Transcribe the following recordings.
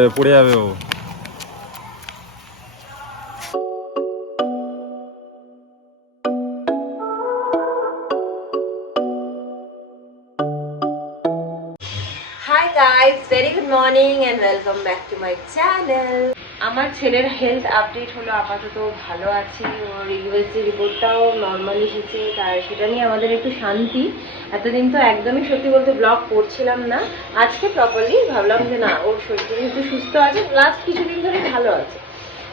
পড়ে যাবে পড়ে যাবে ও hi guys very good morning and welcome back to my channel আমার ছেলের হেলথ আপডেট হলো আপাতত ভালো আছে। ওর ইউএসজি রিপোর্টটাও নর্মাল এসেছে তার সেটা নিয়ে আমাদের একটু শান্তি। এতদিন তো একদমই সত্যি বলতে ব্লগ করছিলাম না। আজকে প্রপারলি ভাবলাম যে না, ওর শরীরটা যেহেতু সুস্থ আছে লাস্ট কিছুদিন ধরে ভালো আছে।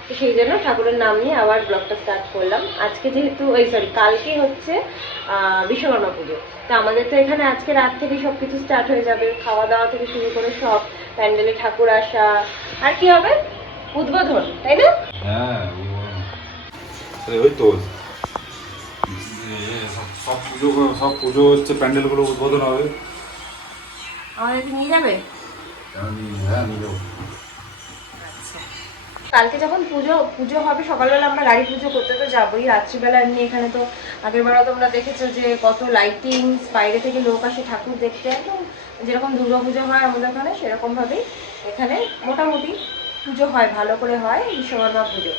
তো সেই জন্য ঠাকুরের নাম নিয়ে আবার ব্লগটা স্টার্ট করলাম। আজকে যেহেতু ওই সরি কালকে হচ্ছে বিশ্বকর্মা পুজো। তো আমাদের তো এখানে আজকে রাত থেকে সব কিছু স্টার্ট হয়ে যাবে। খাওয়া দাওয়া থেকে শুরু করে সব। প্যান্ডেলে ঠাকুর আসা। আর কি হবে? উদ্বোধন তাই না? হ্যাঁ ওই তো। সব পুজো সব পুজো হচ্ছে প্যান্ডেলগুলো উদ্বোধন হবে। আমাদেরকে নিয়ে যাবে? হ্যাঁ নিয়ে যাব কালকে যখন পুজো পুজো হবে সকালবেলা আমরা গাড়ি পুজো করতে তো যাবোই। রাত্রিবেলা এমনি এখানে তো আগের বারও তোমরা দেখেছ যে কত লাইটিং বাইরে থেকে লোক আসে ঠাকুর দেখতে। একদম যেরকম দুর্গা পুজো হয় আমাদের ওখানে সেরকমভাবেই এখানে মোটামুটি পুজো হয়, ভালো করে হয়, বিশ্বকর্মা পুজো।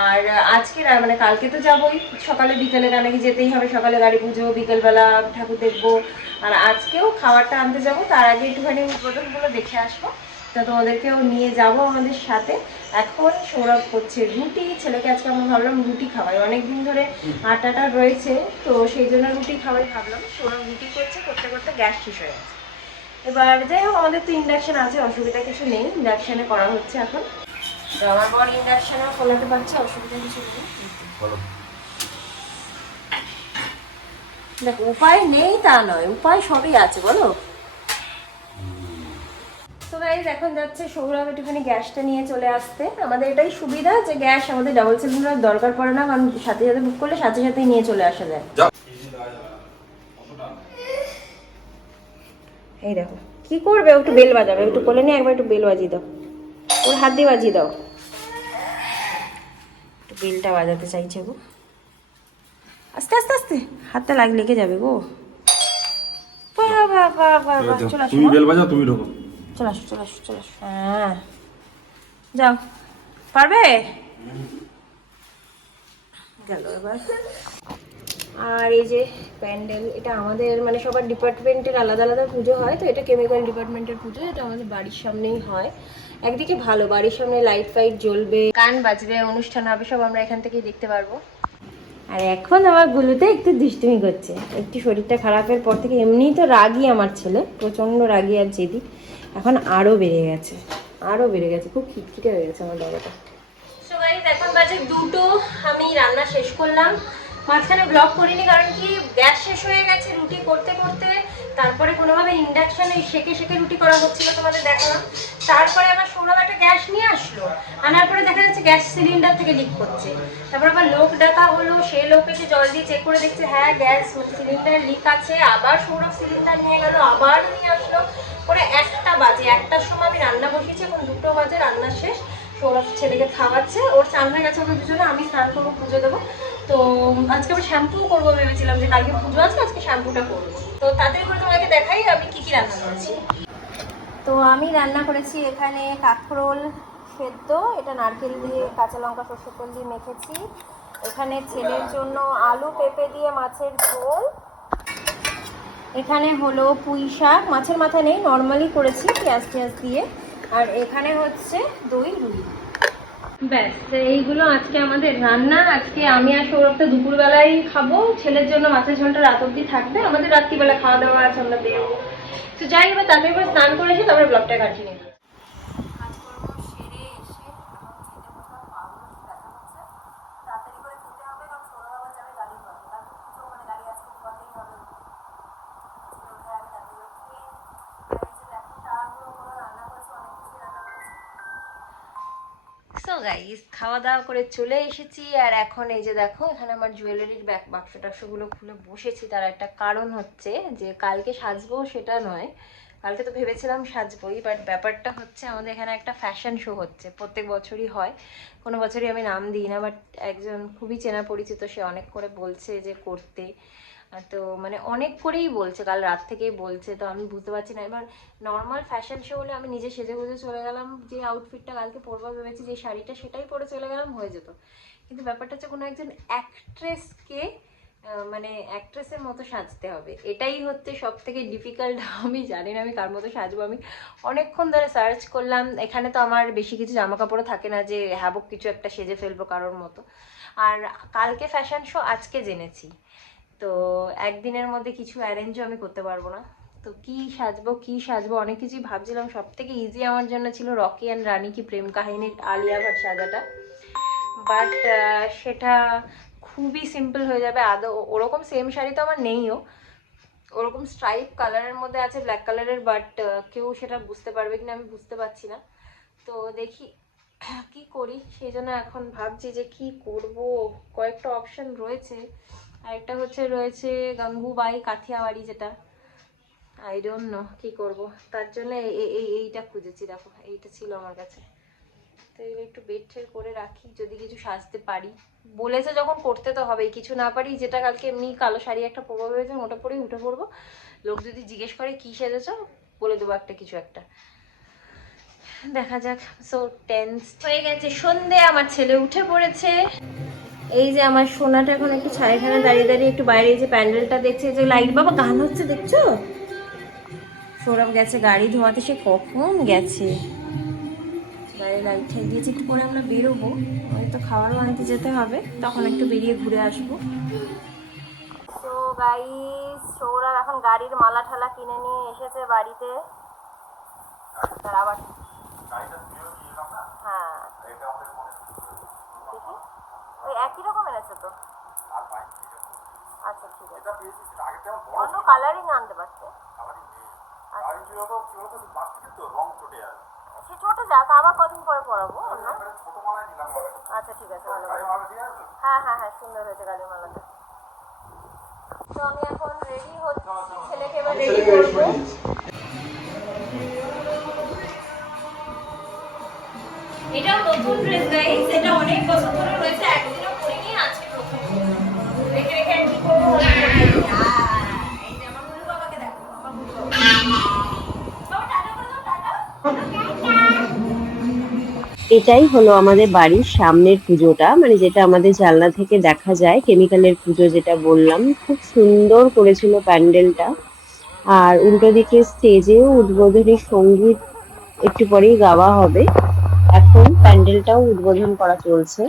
আর আজকে মানে কালকে তো যাবোই। সকালে বিকেলে কেন কি যেতেই হবে? সকালে গাড়ি পুজো, বিকেলবেলা ঠাকুর দেখব। আর আজকেও খাবারটা আনতে যাব। তার আগে একটুখানি উদ্বোধনগুলো দেখে আসব। তা তোমাদেরকেও নিয়ে যাব আমাদের সাথে। এখন সৌরভ করছে রুটি। ছেলেকে আজকে আমরা ভাবলাম রুটি খাওয়াই। অনেক দিন ধরে আটাটা রয়েছে। তো সেই জন্য রুটি খাওয়াই ভাবলাম। সৌরভ রুটি করছে, করতে করতে গ্যাস শেষ হয়ে গেছে। এবার যাই হোক আমাদের তো ইন্ডাকশান আছে অসুবিধা কিছু নেই। ইন্ডাকশানে করা হচ্ছে এখন। তো আমার বর ইন্ডাকশনেও ফোলাতে পারছে অসুবিধা কিছু নেই। দেখো উপায় নেই তা নয় উপায় সবই আছে বলো। তো গাইজ এখন যাচ্ছে সৌরভ একটুখানি গ্যাসটা নিয়ে চলে আসতে। আমাদের এটাই সুবিধা যে গ্যাস আমাদের ডাবল সিলিন্ডার দরকার পড়ে না কারণ সাথে সাথে বুক করলে সাথে সাথেই নিয়ে চলে আসা যায়। এই দেখো কি করবে? একটু বেল বাজাবে একটু কোলে নিয়ে একবার একটু বেল বাজিয়ে দাও। ওর হাত দিয়ে বাজিয়ে দাও। একটু বেলটা বাজাতে চাইছে গো। আস্তে আস্তে আস্তে হাতটা লাগ লেগে যাবে গো। বাহ বাহ বাহ বাহ বাহ চলে আসো তুমি বেল বাজাও তুমি ঢোকো। চলে আসো চলে আসো চলে আসো। হ্যাঁ। যাও। পারবে? গেল এবার। আর এই যে প্যান্ডেল, এটা আমাদের মানে সবার ডিপার্টমেন্টের আলাদা আলাদা পুজো হয়, তো এটা কেমিক্যাল ডিপার্টমেন্টের পুজো, এটা আমাদের বাড়ির সামনেই হয়। একদিকে ভালো, বাড়ির সামনে লাইট ফাইট জ্বলবে, গান বাজবে, অনুষ্ঠান হবে, সব আমরা এখান থেকেই দেখতে পারব। আর এখন আমার গুলুতে একটু দুষ্টুমি করছে। একটু শরীরটা খারাপের পর থেকে এমনিই তো রাগই আমার ছেলে প্রচণ্ড রাগী আর জেদি। এখন আরও বেড়ে গেছে, আরও বেড়ে গেছে, খুব খিটখিটে হয়ে গেছে আমার গাইস এখন বাজে দুটো, আমি রান্না শেষ করলাম। মাঝখানে ব্লক করিনি কারণ কি, গ্যাস শেষ হয়ে গেছে রুটি করতে করতে। তারপরে কোনোভাবে ইন্ডাকশানে সেকে সেকে রুটি করা হচ্ছিল তোমাদের দেখালাম। তারপরে আবার সৌরভ একটা গ্যাস নিয়ে আসলো। আনার পরে দেখা যাচ্ছে গ্যাস সিলিন্ডার থেকে লিক করছে। তারপর আবার লোক ডাকা হলো, সে লোক এসে জল দিয়ে চেক করে দেখছে হ্যাঁ গ্যাস সিলিন্ডার লিক আছে। আবার সৌরভ সিলিন্ডার নিয়ে গেল, আবার নিয়ে আসলো। পরে একটা বাজে, একটার সময় আমি রান্না বসিয়েছি, এখন দুটো বাজে, রান্না শেষ। সৌরভ ছেলেকে খাওয়াচ্ছে, ওর স্নান হয়ে গেছে ওদের দুজনে আমি স্নান করব, পুজো দেবো। তো আজকে আমি শ্যাম্পু করব ভেবেছিলাম যে কালকে পুজো আছে, আজকে শ্যাম্পুটা করব। তো তাদের করে তোমাকে দেখাই আমি কি কি রান্না করেছি। তো আমি রান্না করেছি এখানে কাঁকরোল সেদ্ধ, এটা নারকেল দিয়ে কাঁচা লঙ্কা, সর্ষের তেল দিয়ে মেখেছি। এখানে ছেলের জন্য আলু পেঁপে দিয়ে মাছের ঝোল। এখানে হলো পুঁই শাক, মাছের মাথা নেই নর্মালি করেছি পেঁয়াজ টেয়াজ দিয়ে। আর এখানে হচ্ছে দই রুই। ব্যাস এইগুলো আজকে আমাদের রান্না। আজকে আমি আর সৌরভটা দুপুরবেলায় খাব। ছেলের জন্য মাছের ঝোলটা রাত অব্দি থাকবে। আমাদের রাত্রিবেলা খাওয়া দাওয়া আছে, আমরা বেরোবো। তো যাই হোক তাতে এবার স্নান করে এসে তারপরে ব্লগটা কন্টিনিউ সো গাইস খাওয়া দাওয়া করে চলে এসেছি। আর এখন এই যে দেখো, এখানে আমার জুয়েলারির ব্যাগ বাক্স টাক্সগুলো খুলে বসেছি। তার একটা কারণ হচ্ছে যে, কালকে সাজবো সেটা নয়। কালকে তো ভেবেছিলাম সাজবোই বাট ব্যাপারটা হচ্ছে আমাদের এখানে একটা ফ্যাশন শো হচ্ছে। প্রত্যেক বছরই হয়। কোনো বছরই আমি নাম দিই না বাট একজন খুবই চেনা পরিচিত, সে অনেক করে বলছে যে, করতে। তো মানে অনেক করেই বলছে, কাল রাত থেকেই বলছে, তো আমি বুঝতে পারছি না। এবার নর্মাল ফ্যাশন শো হলে আমি নিজে সেজে গুজে চলে গেলাম, যে আউটফিটটা কালকে পরবো, ভেবেছি যে শাড়িটা সেটাই পরে চলে গেলাম, হয়ে যেত। কিন্তু ব্যাপারটা হচ্ছে কোনো একজন অ্যাক্ট্রেসকে মানে অ্যাক্ট্রেসের মতো সাজতে হবে। এটাই হচ্ছে সব থেকে ডিফিকাল্ট আমি জানি না আমি কার মতো সাজবো। আমি অনেকক্ষণ ধরে সার্চ করলাম, এখানে তো আমার বেশি কিছু জামা কাপড়ও থাকে না, যে হ্যাবক কিছু একটা সেজে ফেলব কারোর মতো। আর কালকে ফ্যাশন শো আজকে জেনেছি। তো একদিনের মধ্যে কিছু অ্যারেঞ্জও আমি করতে পারব না। তো কি সাজবো কি সাজবো, অনেক কিছুই ভাবছিলাম। সব থেকে ইজি আমার জন্য ছিল রকি অ্যান্ড রানী কি প্রেম কাহিনীর আলিয়া ভাট সাজাটা। বাট সেটা খুবই সিম্পল হয়ে যাবে। আদৌ ওরকম সেম শাড়ি তো আমার নেইও। ওরকম স্ট্রাইপ কালারের মধ্যে আছে ব্ল্যাক কালারের বাট কেউ সেটা বুঝতে পারবে কিনা আমি বুঝতে পারছি না। তো দেখি কি করি, সেই জন্য এখন ভাবছি যে কি করব। কয়েকটা অপশন রয়েছে। আরেকটা হচ্ছে রয়েছে গাঙ্গুবাই কাথিয়াবাড়ি যেটা। আই ডোন্ট নো কি করব। তার জন্য এই এইটা খুঁজেছি, দেখো, এইটা ছিল আমার কাছে। তো এগুলো একটু বেড ঠের করে রাখি, যদি কিছু সাজতে পারি। বলেছে যখন করতে তো হবেই কিছু না পারি, যেটা কালকে এমনি কালো শাড়ি একটা পরবো ভেবেছে ওটা পরেই উঠে পড়ব লোক যদি জিজ্ঞেস করে, কি সেজেছ? বলে দেবো একটা, কিছু একটা। দেখা যাক। সো টেন্স হয়ে গেছে। সন্ধে, আমার ছেলে উঠে পড়েছে। এই যে আমার সোনাটা এখন একটু ছায়াখানে দাঁড়িয়ে দাঁড়িয়ে একটু বাইরে যে প্যান্ডেলটা দেখছে যে লাইট বাবা গান হচ্ছে দেখছ? সৌরভ গেছে গাড়ি ধোয়াতে সে কখন গেছে? গাড়ি লাইট ঠাই দিয়েছে একটু পরে আমরা বেরোবো হয়তো খাবারও আনতে যেতে হবে তখন একটু বেরিয়ে ঘুরে আসব। তো গাইস সৌরভ এখন গাড়ির মালা ঠালা কিনে নিয়ে এসেছে বাড়িতে। তার আবার হ্যাঁ দেখি ওই একই রকম এনেছে তো? আচ্ছা ঠিক আছে। অন্য কালারিং আনতে পারছে সে ছোট যাক আবার কদিন পরে পরাবো অন্য। আচ্ছা ঠিক আছে ভালো ভালো। হ্যাঁ হ্যাঁ হ্যাঁ সুন্দর হয়েছে গাড়ির মালাটা। তো আমি এখন রেডি হচ্ছি ছেলেকে এবার রেডি করব। এটাও নতুন ড্রেস গাইস এটা অনেক বছর ধরে রয়েছে একদিনও এটাই হলো আমাদের বাড়ির সামনের পুজোটা। মানে যেটা আমাদের জানলা থেকে দেখা যায় কেমিক্যালের পুজো যেটা বললাম, খুব সুন্দর করেছিল প্যান্ডেলটা। আর উল্টো দিকে স্টেজেও উদ্বোধনী সংগীত একটু পরেই গাওয়া হবে। এখন প্যান্ডেলটাও উদ্বোধন করা চলছে।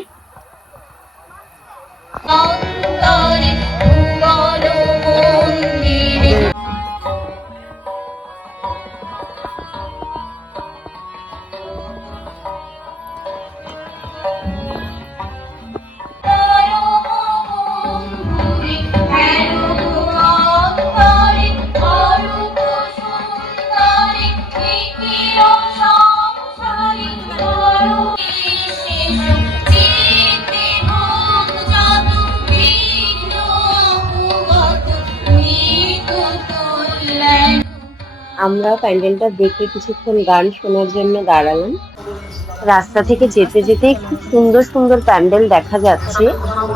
আমরা প্যান্ডেলটা দেখে কিছুক্ষণ গান শোনার জন্য দাঁড়ালাম। রাস্তা থেকে যেতে যেতে খুব সুন্দর সুন্দর প্যান্ডেল দেখা যাচ্ছে।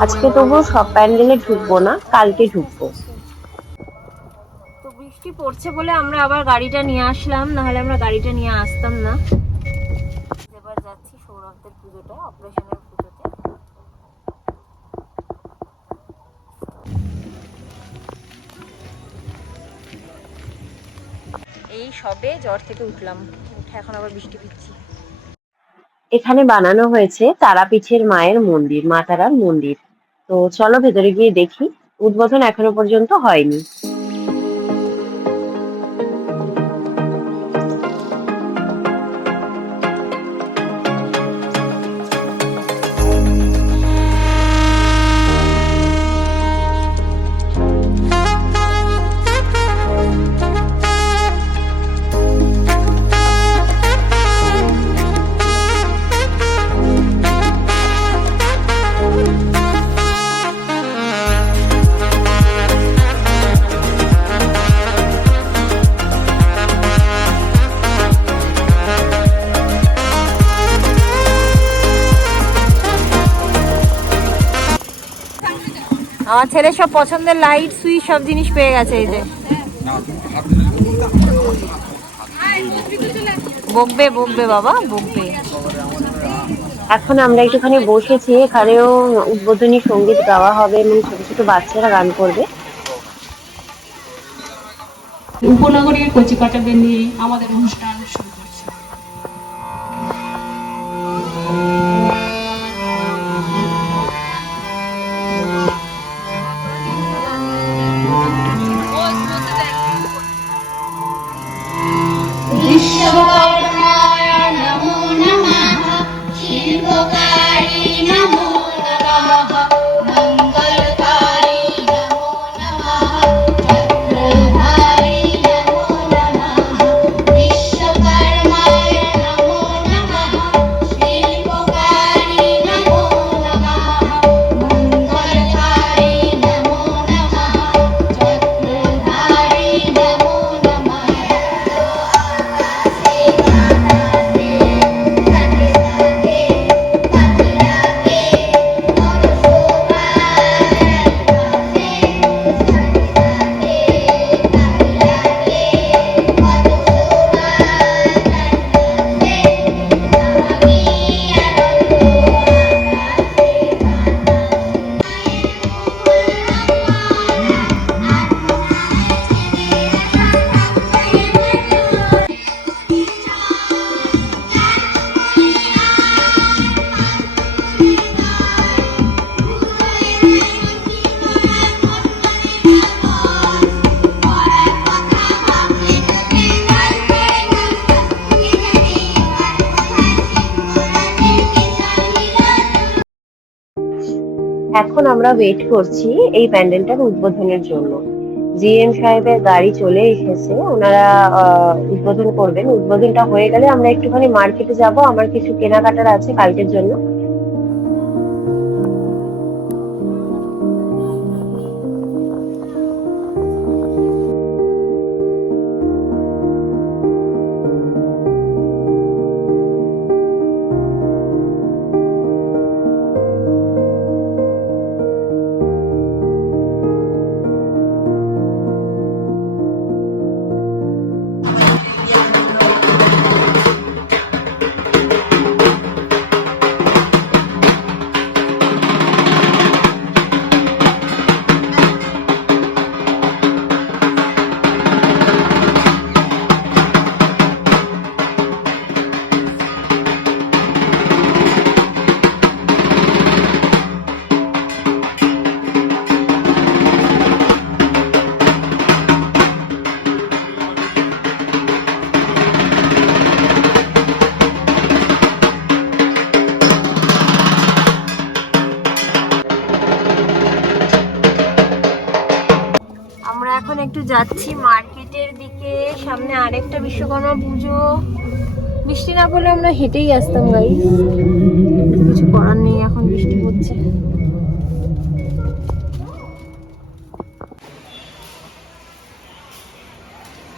আজকে তবুও সব প্যান্ডেলে ঢুকবো না, কালকে ঢুকবো। তো বৃষ্টি পড়ছে বলে আমরা আবার গাড়িটা নিয়ে আসলাম, নাহলে আমরা গাড়িটা নিয়ে আসতাম না। এই সবে জ্বর থেকে উঠলাম। উঠে এখন আবার বৃষ্টি পিচ্ছি। এখানে বানানো হয়েছে তারাপীঠের মায়ের মন্দির, মা তারার মন্দির। তো চলো ভেতরে গিয়ে দেখি। উদ্বোধন এখনও পর্যন্ত হয়নি। আমার ছেলের সব পছন্দের লাইট সুইচ সব জিনিস পেয়ে গেছে এই যে। বকবে বকবে বাবা বকবে। এখন আমরা একটুখানি বসেছি এখানেও উদ্বোধনী সংগীত গাওয়া হবে এবং ছোট ছোট বাচ্চারা গান করবে। উপনগরীর কচি কাটাদের নিয়ে আমাদের অনুষ্ঠান শুরু এখন আমরা ওয়েট করছি এই প্যান্ডেলটার উদ্বোধনের জন্য। জিএম সাহেবের গাড়ি চলে এসেছে, ওনারা উদ্বোধন করবেন। উদ্বোধনটা হয়ে গেলে আমরা একটুখানি মার্কেটে যাব। আমার কিছু কেনাকাটার আছে কালকের জন্য। এখন একটু যাচ্ছি মার্কেটের দিকে। সামনে আরেকটা বিশ্বকর্মা পুজো। বৃষ্টি না পড়লে আমরা হেঁটেই আসতাম গাই কিছু করার নেই, এখন বৃষ্টি পড়ছে।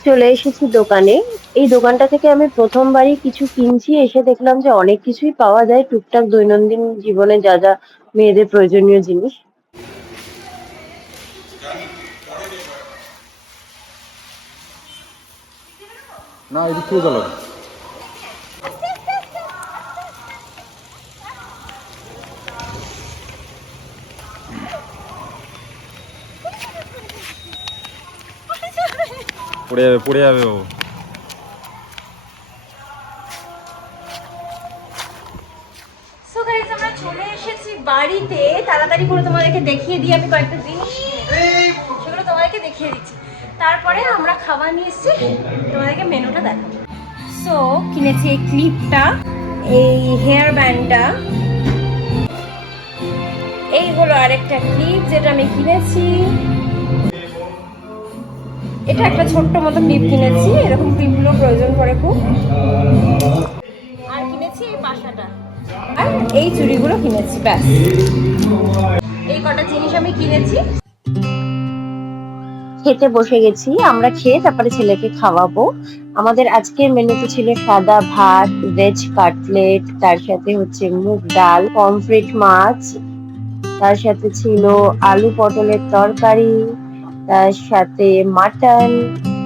চলে এসেছি দোকানে। এই দোকানটা থেকে আমি প্রথমবারই কিছু কিনছি। এসে দেখলাম যে অনেক কিছুই পাওয়া যায়। টুকটাক দৈনন্দিন জীবনে যা যা মেয়েদের প্রয়োজনীয় জিনিস। না এদিক থেকে চলো। পড়ে যাবে পড়ে যাবে ও সো গাইস আমরা চলে এসেছি বাড়িতে। তাড়াতাড়ি করে তোমাদেরকে দেখিয়ে দিই আমি কয়েকটা জিনিস। সেগুলো তোমাদেরকে দেখিয়ে দিচ্ছি। তারপরে আমরা খাবার নিয়ে এসেছি। তোমাদেরকে মেনুটা দেখাবো। সো কিনেছি এই ক্লিপটা এই হেয়ার ব্যান্ডটা এই হলো আরেকটা ক্লিপ যেটা আমি কিনেছি। এটা একটা ছোট্ট মতো ক্লিপ কিনেছি। এরকম ক্লিপগুলো প্রয়োজন পড়ে খুব। আর কিনেছি এই পাশাটা আর এই চুড়িগুলো কিনেছি, ব্যাস। এই কটা জিনিস আমি কিনেছি। খেতে বসে গেছি, আমরা খেয়ে তারপরে ছেলেকে খাওয়াবো। আমাদের আজকের মেনুতে ছিল সাদা ভাত ভেজ কাটলেট তার সাথে হচ্ছে মুগ ডাল পমফ্রেট মাছ, তার সাথে ছিল আলু পটলের তরকারি, তার সাথে মাটন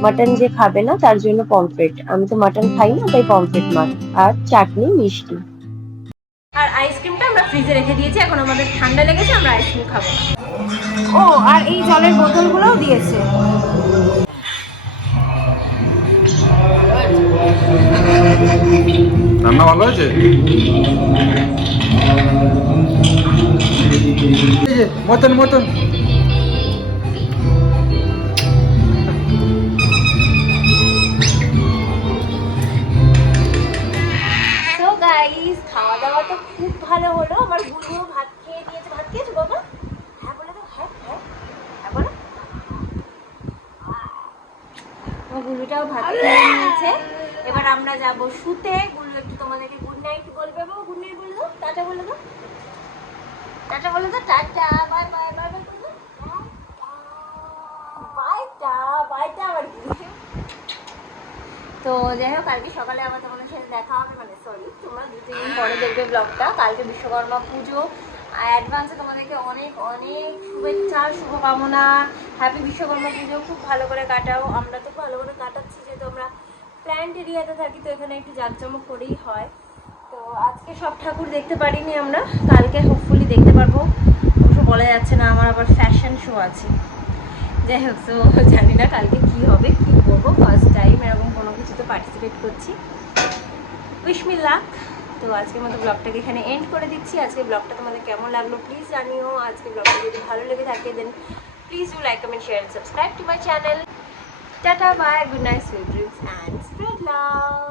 মাটন যে খাবে না, তার জন্য পমফ্রেট আমি তো মাটন খাই না, তাই পমফ্রেট মাছ আর চাটনি মিষ্টি। আর আইসক্রিমটা আমরা ফ্রিজে রেখে দিয়েছি, এখন আমাদের ঠান্ডা লেগেছে, আমরা আইসক্রিম খাব। ও আর এই জলের বোতলগুলোও দিয়েছে। রান্না ভালো হয়েছে? মতন মতন খাওয়া দাওয়া তো খুব ভালো হলো আমার বুড়িও ভাত খেয়ে দিয়েছে ভাত খেয়েছো বাবা হ্যাঁ বলে তো হ্যাঁ হ্যাঁ হ্যাঁ বলো আমার গুলুটাও ভাত খেয়ে নিয়েছে এবার আমরা যাব শুতে। গুলু একটু তোমাদেরকে গুড নাইট বলবে। বাবা গুড নাইট বলে দাও টাটা বলে দাও। টাটা বলে দাও। Tata. Bye bye bye bye বলে দাও। বাইটা বাইটা আবার কি? তো যাই হোক কালকে সকালে আবার তোমাদের সাথে দেখা হবে। মানে সরি তোমরা দু তিন দিন পরে দেখবে ব্লগটা কালকে বিশ্বকর্মা পুজো। অ্যাডভান্সে তোমাদেরকে অনেক অনেক শুভেচ্ছা, শুভকামনা হ্যাপি বিশ্বকর্মা পুজো, খুব ভালো করে কাটাও। আমরা তো ভালো করে কাটাচ্ছি, যেহেতু আমরা প্ল্যান্ট এরিয়াতে থাকি, তো এখানে একটু জাঁকজমক করেই হয়। তো আজকে সব ঠাকুর দেখতে পারিনি আমরা, কালকে হোপফুলি দেখতে পারব। অবশ্য বলা যাচ্ছে না, আমার আবার ফ্যাশন শো আছে। যাই হোক, তো জানি না কালকে কি হবে, কি করব? ফার্স্ট টাইম এরকম কোনো কিছুতে পার্টিসিপেট করছি। উইশ তো আজকের মতো ব্লগটাকে এখানে এন্ড করে দিচ্ছি। আজকে ব্লগটা তোমাদের কেমন লাগল প্লিজ জানিও। আজকে ব্লগটা যদি ভালো লেগে থাকে then please do like comment share subscribe to my channel tata bye good night sweet dreams and spread love